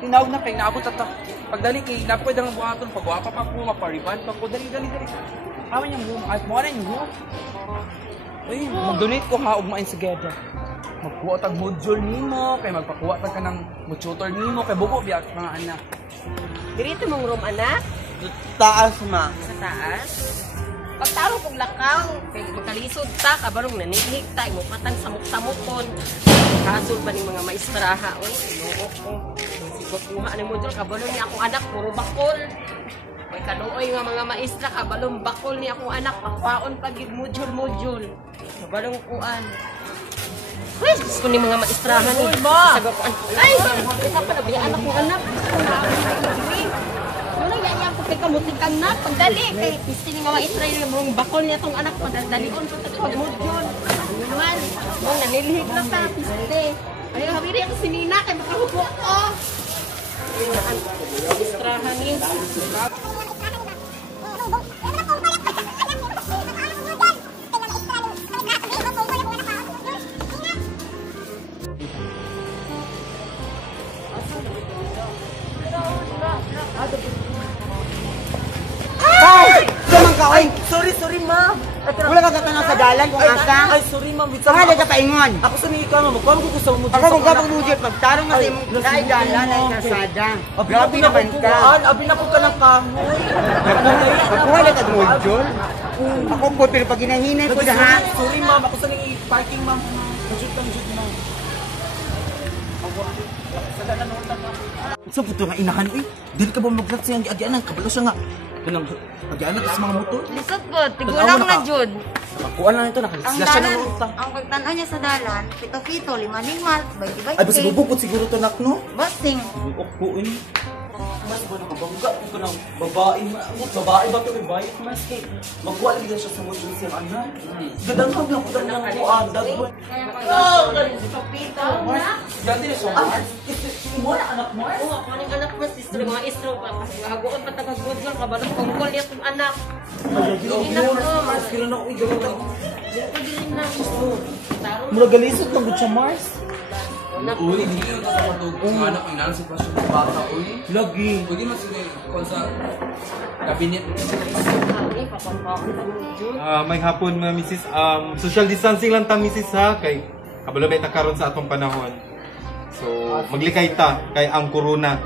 tinawag na kay naabot at pagdali kay napapwede ang buhaton pagwapa pa ko mapariban pag ko dali. Aman yung room at mo na yung room. Uy, mag-donate ko ha og main together. Magkuha tag module nimo kay magpakuha tag kanang tutor nimo kay bubo biya mga anak. Dirito mong room anak? Taas ma. Sa taas? Pagtaro kong lakaw, kay magkalisod ta, kabarong nanihig ta, imupatan samok-samokon. Kasol pa ni mga maestraha, oy, inuok ko. Kuha ni module, kabalong ni akong anak, puro bakol. May kanuoy nga mga maestra, kabalong bakol ni akong anak, pakwaon pagid module. Kabalong kuan. Uy, gusto ni mga maestrahan ni. Sagapuan. Ay, ito pa na ba anak mo anak? Wala yan po kay kamutikan na. Pagdali, kay piste ni mga maestra yung bakol niya itong anak. Pagdalion po ito pag-module. Ano naman? Oh, nanilihig na ta, piste. Ay, habiri ako si Nina, kay makahubo ko. Maestrahan niya. Ay, sorry ma'am. Wala ka katanong sa dalan kung asa. Ay, sorry ma'am. Saka na ka paingon. Ako sa mga ikaw, magkuhan ko sa module. Ako magkapag-mudyo, pagtarong na sa imong daay dalan ay kasada. Grabe naman ka. Abi na po ka ng kahoy. Magkuha na ka-modyo. Ako po, pero pag ginahinay ko na ha. Sorry ma'am, ako sa mga parking ma'am. Majud ma'am. So, puto nga inahan, uy. Dili ka ba mag-rat siyang agianan? Kabalo siya nga. Kanang agianan sa mga motor. Lisod ko, tigulang na jud. Nakuha lang ito, nakalisla siya ng utang. Ang pagtanaw niya sa dalan, pito-pito, 5 months, 20-20. Ay, basta bubukot siguro ito, nak, no? Busting. Bukuin. Mas ba nakabangga? Ito ng babae. Babae ba ito? Babae ko mas kay. Magkuha lang siya sa module siyang anak. Gadang lang lang ko lang kuha. Dagwan. Oh, pito na. Ganda niya siya. Mo na anak mo? Oo, ako ning anak mo, sister, mga istro pa. Hagoon pa tagag-budyon, kabalong kongkol niya itong anak. Hindi na ko. Mars, kilo na uwi. Gawin tayo. Hindi na ko. Mula galisot lang siya, Mars. Uy, hindi ka nakapatog kung anak ang nasa sitwasyon ng bata, uy. Lagi. Pwede mas sila kung sa kabinet. May hapon mga misis. Social distancing lang ta misis ha. Kay kabalabay ta karon sa atong panahon. So, maglikay ta kay ang corona.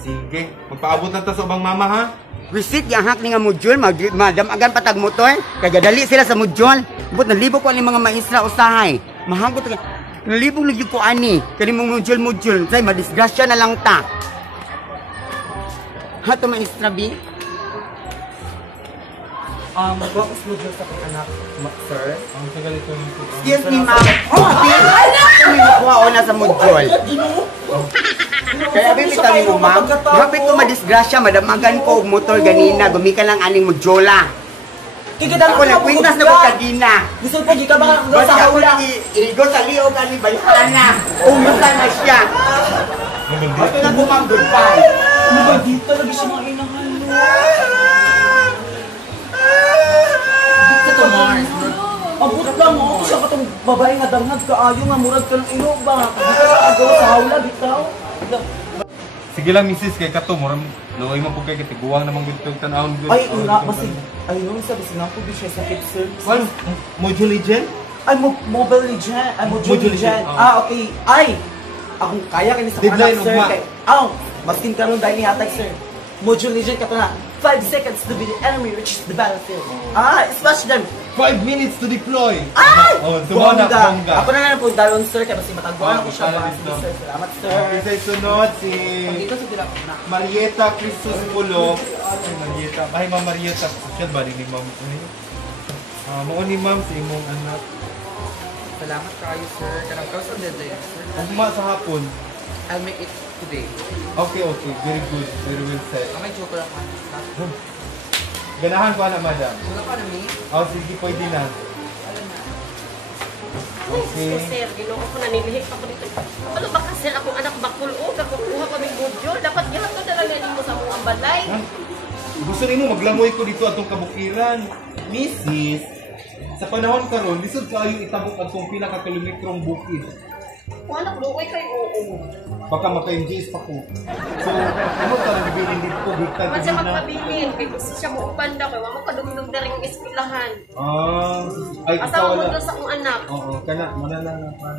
Sige, magpaabot lang ta sa ubang mama ha. Visit yung hak ni nga module, madamagan patag motor. Kaya gadali sila sa module. But nalibo ko ang mga maestra usahay. Mahagot ka. Nalibong lagi ko ani. Kani mong module. Say, madisgrasya na lang ta. Hato maestra B. What is module sa kong anak, sir? Ang tagal ito ng Excuse me, ma'am. Oh, Abi! Nakuha ko na sa module. Kaya abi bitaw mo, ma'am. Hapit ko madisgrasya, madamagan ko og motor ganina. Gumika lang aning modula. Kigadang Ako na kwintas na ko kadina. Gusto ko, di ka ba Basta ako na irigo sa liog ani bayana. Umutan na siya. Ito na po, ma'am, goodbye. Ano ba dito? Lagi siya mga inahan mo. Dito, Mars. Abot lang mo. Siya ka itong babae nga dangag kaayo nga murag ka ng ino ba? Di ka sa agaw sa hawla, bitaw. Sige lang misis kay kato mo luoy mo pug kay tiguwang namang gudtog tan-awon gud. Ay, una, masig. Ay, nung sabi sinapo di siya sa kit service. Well, module legend? Ay, Mobile Legend. Ay, Module Module Legend. Legend, Okay. Ay! Akong kaya kini sa Deadline, anak, sir. ugma. Kay, maskin karon dahil ni hatag, sir. Module Legend ka na. 5 seconds to be the enemy reaches the battlefield. Smash them! 5 minutes to deploy. Ay! Oh, tumana bongga. Ako na lang po daron, sir. Kaya basta matagpuan ko siya. Salamat, Sige, sir. Salamat, sir. Okay, sa sunod si Dito sa dilap na. Marieta Cristos Pulo. Ay, Marieta. Ay, Ma'am Marieta. Social ba ni Ma'am? Mao ni Ma'am sa imong anak. Salamat kayo, sir. Kanang kaus ang deadline, sir. Ugma sa hapon. I'll make it today. Okay. Very good. Very well said. Kamay joke lang ka. Ganahan ko na, madam. Wala ka na, me? Sige, pwede na. Okay. Sir, ginoo ko nanilihik pa ko dito. Ano ba kasi akong anak bakul o kakukuha kami module. Dapat gihat ko talaga nimo sa mga balay. Gusto rin mo maglangoy ko dito atong kabukiran. Mrs. Sa panahon karon, lisod kayo itabok atong pila ka kilometrong bukid. Wala, luway kayo, oo. Baka maka-MJs pa ko. So, ano ka nagbibiling dito ko? Bigtan Kasi magpabilin, kaya gusto siya mo upanda ko, wala ka dumdum na rin yung eskwelahan. Ay, Asawa mo wala. doon sa akong anak. Oo, kana, manala na pa.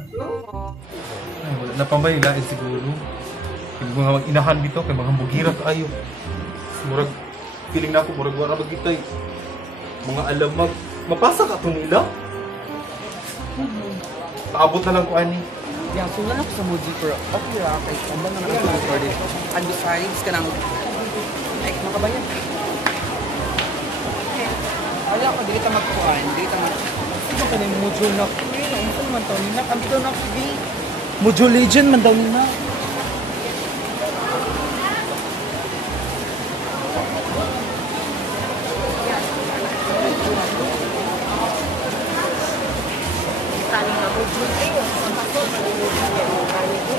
Ay, wala na pa ba yung lain siguro? Yung mga inahan dito, kay mga bugira kayo. Murag, feeling na ako, murag wala magkitay. Mga alamag, mapasa ka ito nila? Paabot na lang ko, ani. Yeah, so lang ako sa Muji pero okay ra kay ambang na naka-record it. And besides kanang ay makabayan. Ala ko dili ta magkuan, dili ta mag Ito ka ng module na ano man to nina ang to na Module Legend man daw nina. Tani nga mo dyan kayo. Sa paso, tani mo dyan kayo. Tani ko.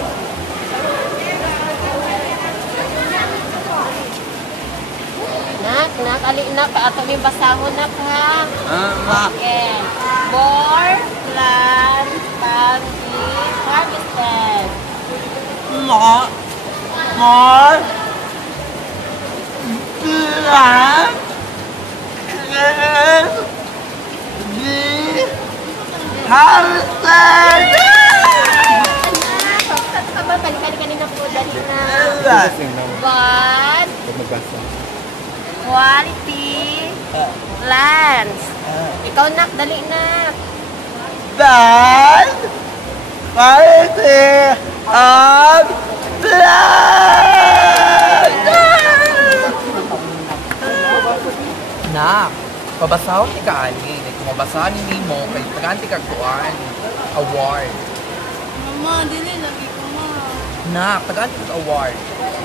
Nak, ali na pa ato yung basahon na ha. Okay. More plants can be harvested. More Kanina po, dali na. But, quality plants. Ikaw, nak, dali na. Bad quality of blood! Nak, pabasahon ni Kaani. Like, mabasahan ni Nemo kay taganti ka kuan award. Mama, dili lagi ko ma. Nak, taganti ka award.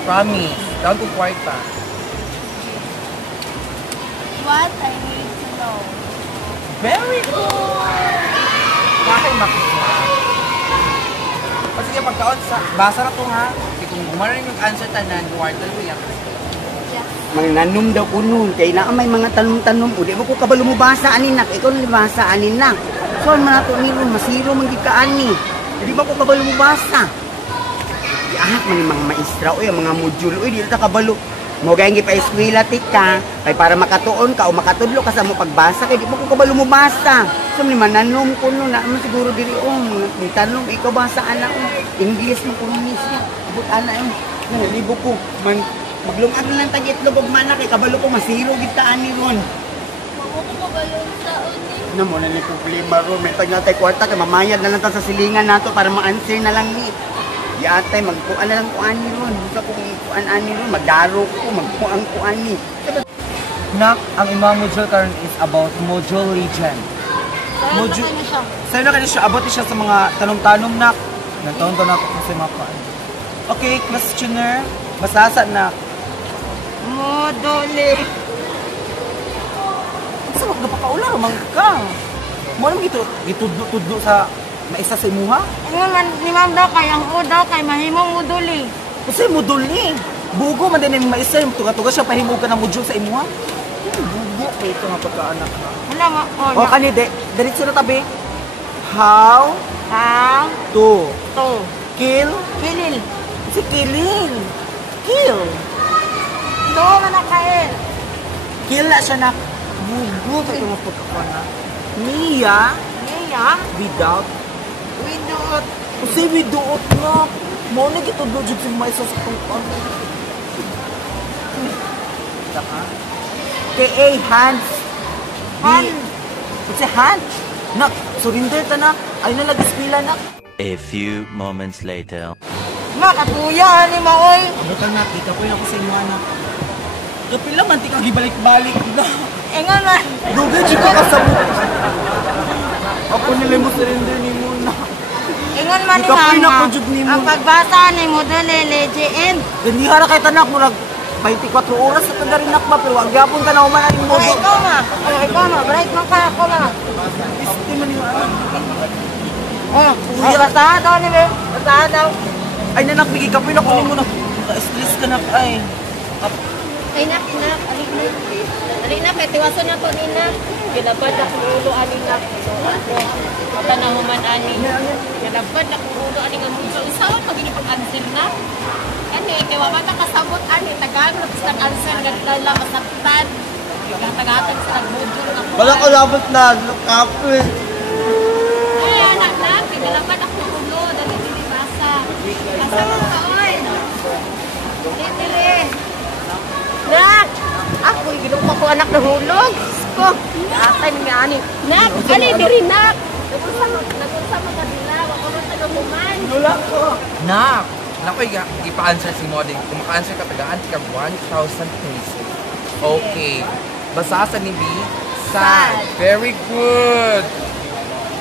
Promise, tagan ko kwarta. What I need to know. Very good! Bakit makita? O sige, pagkaon sa... Basa na to ha. Kasi kung gumarin yung answer tanan, kwarta mo yan. Mangnanom daw ko nun. Kaya na may mga tanong-tanong. O, di mo ko kabalo mo basa, anin nak. Ikaw nalibasa, anin nak. So, man nato nilo, masiro man gid ka ani. Di ba ko kabalo mo basa? Di ahak man yung mga maestra, o yung mga module. Uy, di ta kabalo. Mo gayang gipa-eskwela tika. Kay para makatuon ka o makatudlo ka sa mo pagbasa. Kaya di mo ko kabalo mo basa. So, ni mananom ko nun. Na, siguro diri, ni tanong, ikaw basa, anak, English mo ko mismo. Abot, anak, nalibo ko. Maglungag na lang tag-itlog og manak kay kabalo ko masiro gid ta ani ron. Mako ko kabalong taon ni. Na mo na ni problema ron, may tag natay kwarta kay mamayad na lang ta sa silingan nato para ma-answer na lang ni. Di atay magkuan na lang ko ani ron. Sa ko kuan ani ron, magdaro ko, magkuan ko ani. Nak, ang imong module karon is about module region. Module na siya. Sa'yo na kanina siya, abot siya sa mga tanong-tanong nak. Nagtanong na ako kasi mapaan. Okay, questioner. Basasa na. Module. Sa magpakaula, romang ka. Mo naman gitudlo sa maisa sa imuha. Ingon man ni ma'am daw kay ang o daw kay mahimong module. Kasi modul ni. Bugo man din yung maisa, yung tuga-tuga siya, pahimog ka ng module sa imuha. Bugo ko ito nga pagkaanak ka. Wala ma. O kani, diretso na tabi. How to kill Kilil. si killing. Kill. Do man na kael. Kill na siya na. Bugo sa ito nga pagkakuha na. Niya, Niya. without. Without. Kasi without na. Mo na gitudlo dyan sa maisa sa tungkol. Saka. K.A. Hands. Han. Kasi hands. Nak, surrender ta na. Ay na lagi-spila na. A few moments later. Ma katuya ni maoy. Butang na, kita ko yun ako sa inyo, anak. Kapila man, di ka gibalik-balik na. Ingon man. Dugay, chika ka sa mo. Ako nila mo surrender ni Muna. Ingon man ni Ikaw na mama. po, Jud, ni mo. Ang pagbasa ni module legend. Gandiha na kay tanak mo, 24 oras sa tagarinak ba, pero wag yapon ka na umanan yung Ay, modo. ikaw ma. Ay, ikaw ma. Bright man ka ako ma. Isti man yung anak. Oh, ay, basahan daw ni Be. Basahan daw. Ay, nanak, bigay ka po yun ako ni Muna. Stress ka na, ay. Ay, nak, ali na. Ali na, kay tiwason na ko ni nak. Kinabad ako ulo ani na. Tanahuman ani. Kinabad ako ulo ani nga mucho. Isaw pagini pag-answer na. Ani kay wa man kasabot ani Tagalog sa answer nga dala masaptan. Tagatag sa module nga. Wala ko labot na, kape. Ay anak na, kinabad ako ulo dali dili basa. Asa mo ka oy? Dire. Nak, ako ginupa ko anak na hulog. Ko, atay nga ani. Nak, ani diri nak. Nagusama ka dila, wa ko man taguman. Nak! Naku, ipa-answer si Moding. Kung maka-answer ka, tagaan ka 1,000 pesos. Okay. Basasan ni B. Sad. Very good.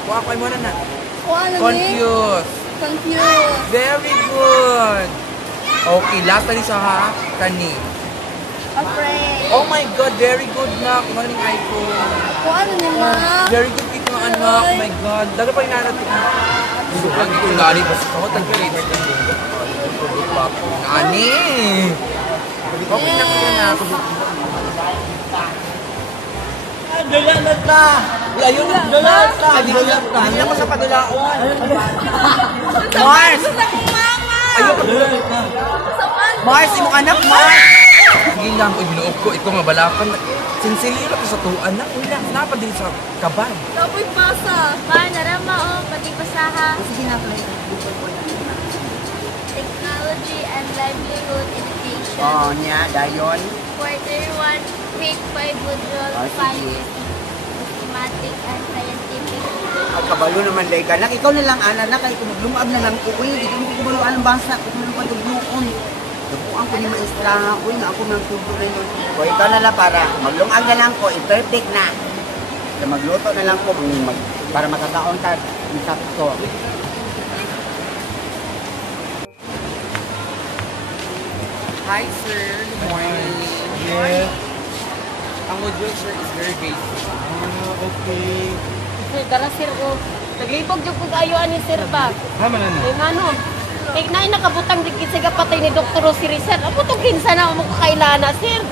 Kuha ko mo na. Confused. Very good. Okay, last na ni siya ha. Kani. Afraid. Oh my God, very good na. Kung ano yung iPhone. Very good ito ang anak. Oh my God. Dalo pa yung natin. Gusto ko lagi kong nari. Basta ako tag-grade. Nani! Okay na kaya na ako. Dalanat na! Ayun na! Dalanat na! Dalanat na! Hindi naman sa padalaon. Mars! Ayun ka Dalanat na! Mars, imong anak, Mars! Sige lang, binuog ko. Ito nga balakan. Sinsiliro ko sa tuan na. Uy, napadili sa kaban. Dapoy basa. Narama o pati basaha. Sige na, play. Technology and livelihood education. Oh, niya, dayon. Quarter 1, week 5 module Ah, 5. sige. Systematic and scientific. Ang kabalo naman, day ka. Ikaw na lang, ana na, kaya lumab na lang ko. Uy, hindi ko kabalo ang basa. Kung ano pa tugluon. Nabuang ko ni maestraha. Uy, nga ako nang tuglo na yun. O, ikaw na lang para maglungag na lang ko. I-perfect na. So, magluto na lang ko para makakaon ka. Sakto. Hi, sir. Good morning. Yes. Ang module, sir, is very basic. Okay. Sir, dara sir o. Naglibog yung pag-ayuan ni sir ba? Tama na na. Ay ano? Kaya na nakabutang digit sa kapatay ni Dr. si Rizal. Ako itong kinsa na mo kakailana, sir.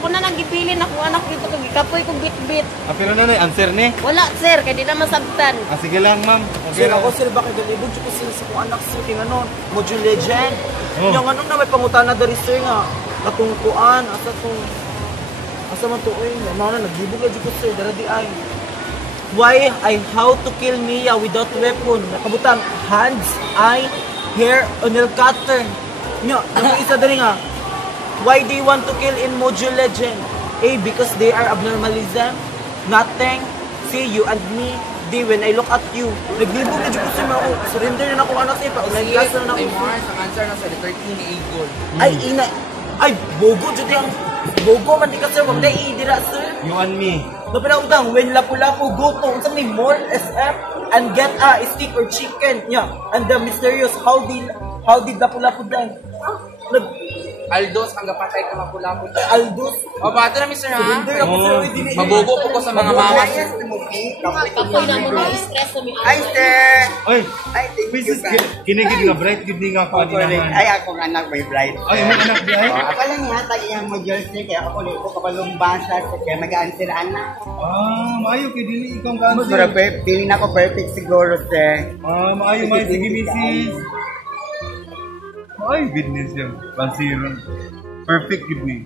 Kung na nagipilin ako anak dito, kag ikapoy kong bit-bit. Pero na answer ni. Wala, sir, kaya di na masabtan. Sige lang, ma'am. Sir, ako sir, bakit galibog ko sila sa kong anak sir, kaya ano, module legend. Yung ano na may pangutana dari sir nga, katungkuan, asa man to, na, naglibog na ko sir, dara di ay. Why I how to kill Mia without weapon? Nakabutang hands, eye, hair, o nail cutter. Nyo, yung isa dali nga, why they want to kill in module legend? A, because they are abnormalism, nothing, see you and me, D, when I look at you, naglibog na dyan ko sa mga surrender na ako anak siya, pa-online class na Ay, ako. Mars, ang answer na sa 13 ni Eagle. Ay, ina, ay, bogo dyan yung, bogo man di ka sir, wag na i-dira sir. You and me. Napinautang, when lapu-lapu go to, unsang may mall, SF, and get a steak or chicken, yeah, and the mysterious, how did lapu-lapu die? Aldos, ang gapatay ka mapula-pula. Aldous, O, bato na, Mr. Ha? surrender ako sir, hindi na Mabugo po ko sa mga mama. Kapoy na mo na-stress na may Ay, sir! Ay, Ay, thank you, sir. kinigid nga bright gid ni nga ako Correct. naman. Ay, akong anak may bright. Ay, may anak di ay. Ako lang yata yung modules niya, kaya ako ulit ko kabalong basa, kaya mag-answer anak. Maayo kay dili ikaw ka answer. Pero feeling ako perfect siguro, sir. Maayo sige misis. Ay, goodness yan. Pansiron. Perfect gid ni.